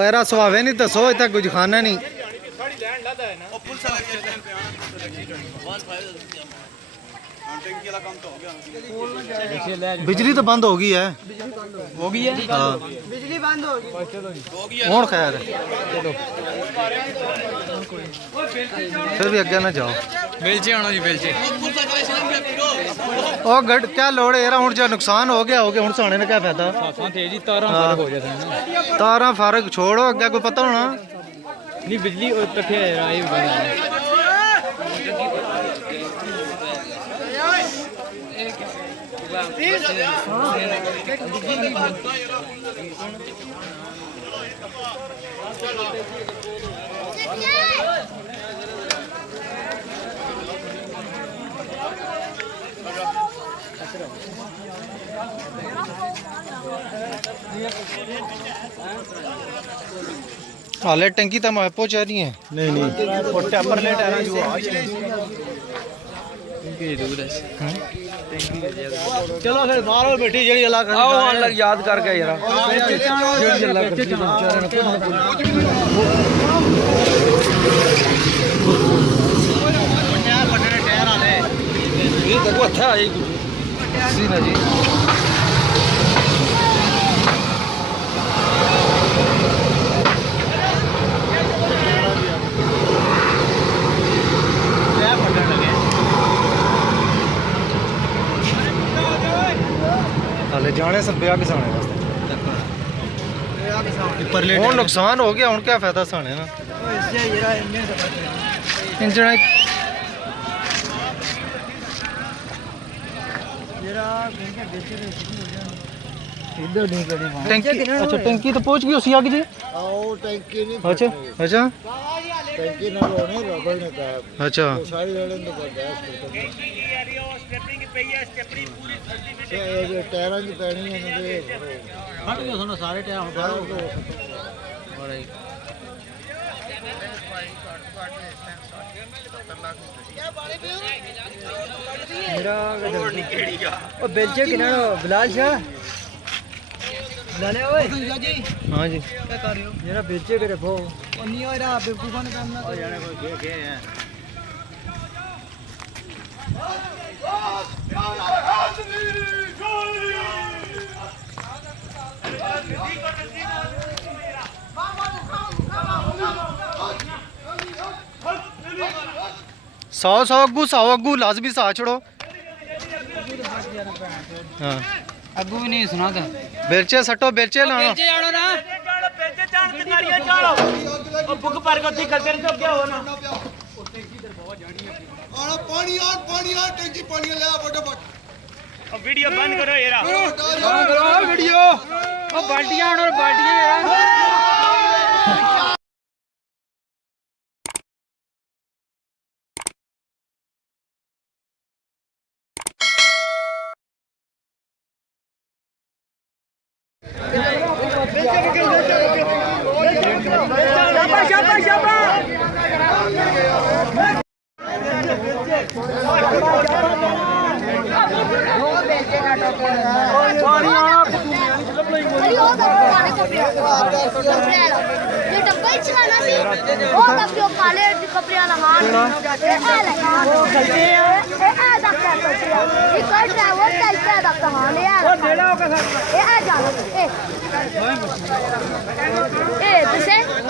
यार सुहावे नहीं दसो इतना कुछ खाना नहीं। बिजली तो बंद हो गई है। हो गई है हाँ बिजली बंद हो गई। कौन खैर है फिर भी अगे ना जाओ। बेलचे आना जी बेलचे ओ गड क्या लोड़ है यार हुन जो नुकसान हो गया हुन साने ने क्या फायदा। सासां तेजी तारां फर्क हो जाता है ना। तारा फर्क छोड़ो अगे कोई पता होना नहीं बिजली और तक है यार ये बंद है। हाले टंकी तो मैं पहुंचा नहीं है। नहीं टेपर लेट है जो आज चलो फिर मारो बेटी जेडी अल्लाह कर आओ अल्लाह याद करके यार जेडी अल्लाह कर टायर वाले ये देखो अच्छा है कुछ सी ना जी। हाले जाने सब ब्याह किसाने वास्ते हुन नुकसान हो गया हुन क्या फायदा साने ना इंजन टंकी। अच्छा टंकी तो पहुंच गई उसी आगे जी। टंकी नहीं अच्छा अच्छा टंकी ना होने रबड़ ने कहा अच्छा सारी लड़न तो बर्दाश्त ये टायरां की पैनी है ने फट गए सुनो सारे टायर और मेरा ओ बेलचे किना बिलाल शाह लाने ओए हां जी क्या कर रहे हो मेरा बेलचे के रखो और नहीं हो रहा बेवकूफा ने काम ना ओ जाने कोई के है सौ अग्गू लाजमी सा छोड़ो। हाँ अबू भी नहीं सुना था बेलचे सटो बेलचे ना बेलचे जानो ना बेलचे जान तकारियां चालो और बुक पर को दी करके तो क्या हो ना पानी और टंकी पानी ले फटाफट और वीडियो बंद करो यार करो वीडियो ओ बाल्टियां और बाल्टियां यार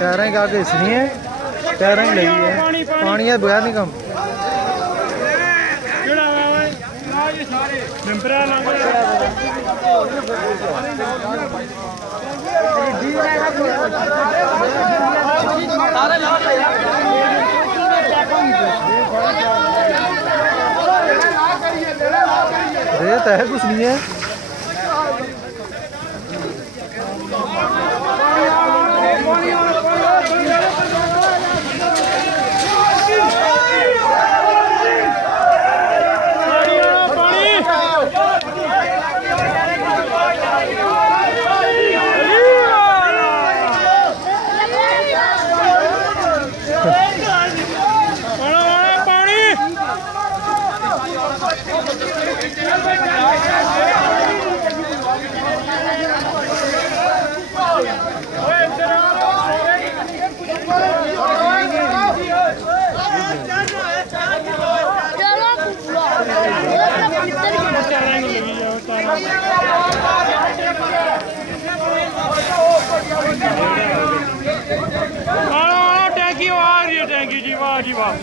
टायरें का आगे इसनी है टायरें लगी है पानी है बगैर नहीं कम रेत है कुछ नहीं है। पानी टैंकी आ रही है टैंकी जी वाह जी वाह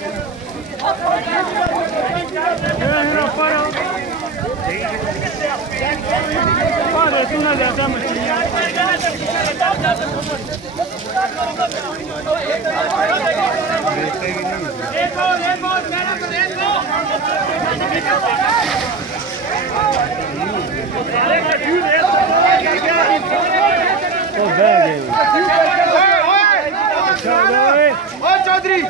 तूने ज्यादा मछलियाँ चौधरी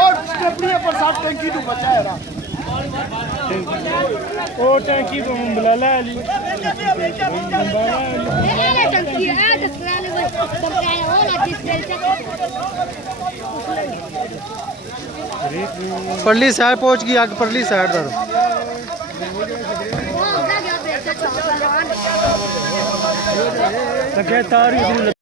और स्टेपनी पर साफ टंकी तू बचाया ना ओ टैंकी को हम बुला ला ली परली साइड पहुंच गई आगे परली साइड दर तारी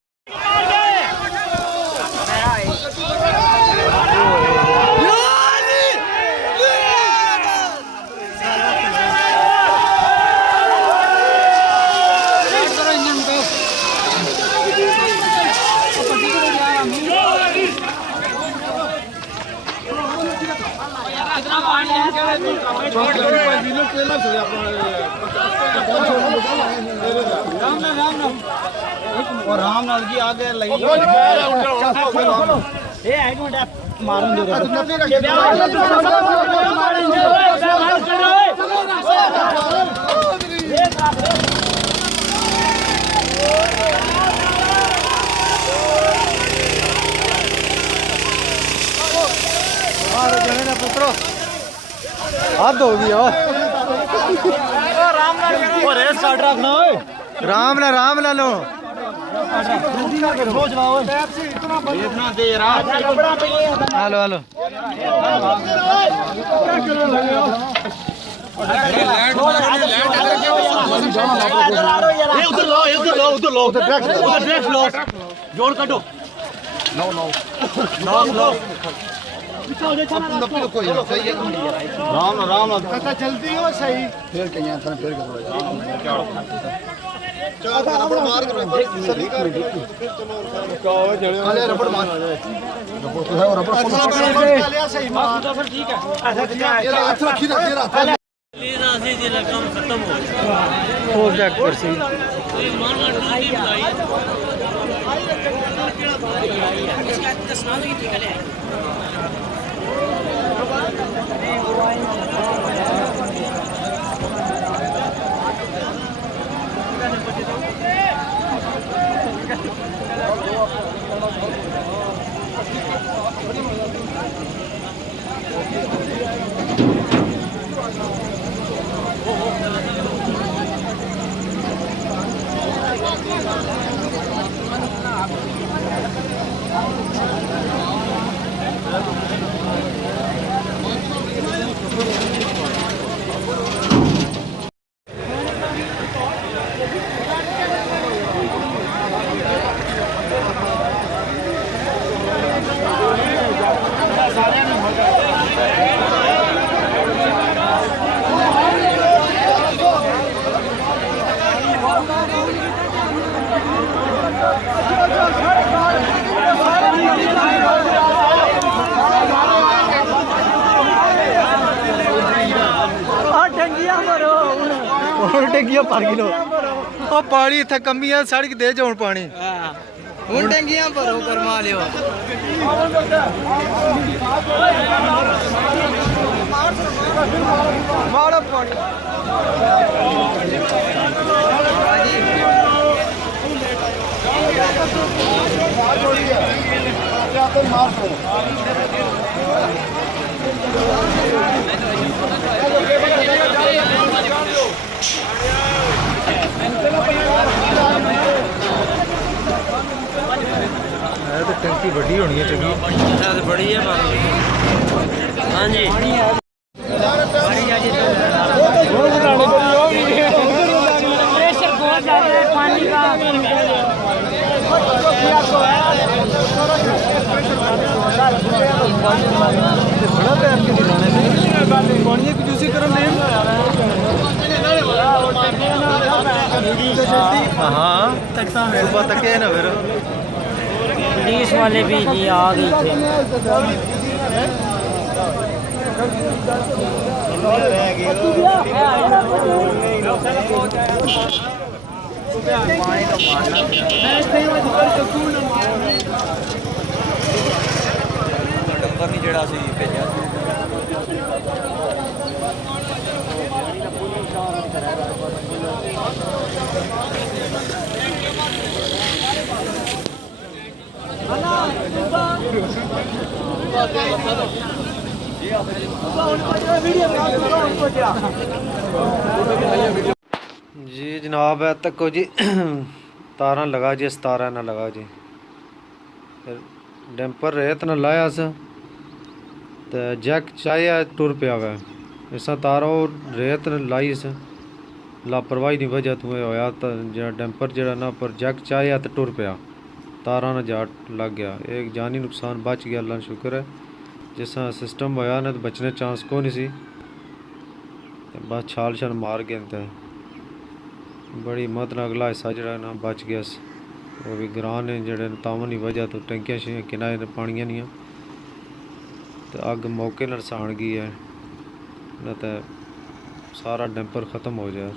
और राम नाल जी आगे लगी ए एक मिनट मारूं दे पुत्रो हद हो गई राम ना लो हेलो हेलो जोड़ कटो राम जल्दी हो सही फिर कहीं फिर रबड़ मार रबड़ मार ठीक है टंकियां भर गिलो पानी इतना कमी है सड़क दे जाओ पानी हूं टंकियां भरो करवा लियो मारो पानी तो टंकी बड़ी होनी है चंगी बड़ी है हाँ जी प्रेशर बहुत ज्यादा है पानी का बड़ा पैर के दिलाने पानी की जूसी करन सुबह तक है ना फिर पुलिस वाले भी जी आ गए थे डंपर नहीं जड़ा सी भेजा जी जनाब है तको जी तारा लगा जी तारा ना लगा जी डैम्पर रेत ना लाया तो जैक चाहिए टुर पिया वै इस तारा रेत लाई इस लापरवाही की वजह तो होया तो जो डैम्पर जरा ना पर जैक चाहिए तो टुर पिया तारा ना जा लग गया एक जानी नुकसान बच गया अल्लाह शुक्र है जिस सिस्टम होया ना तो बचने चांस को नहीं सी बस छाल छाल मार गए तो बड़ी हिम्मत ना अगला हिस्सा जरा ना बच गया वो भी ग्रां ने जड़े तावन की वजह तो टंकियां शियां किनारे पानिया नहीं तो अग मौके साण गई है न तो सारा डैम्पर ख़त्म हो जाए।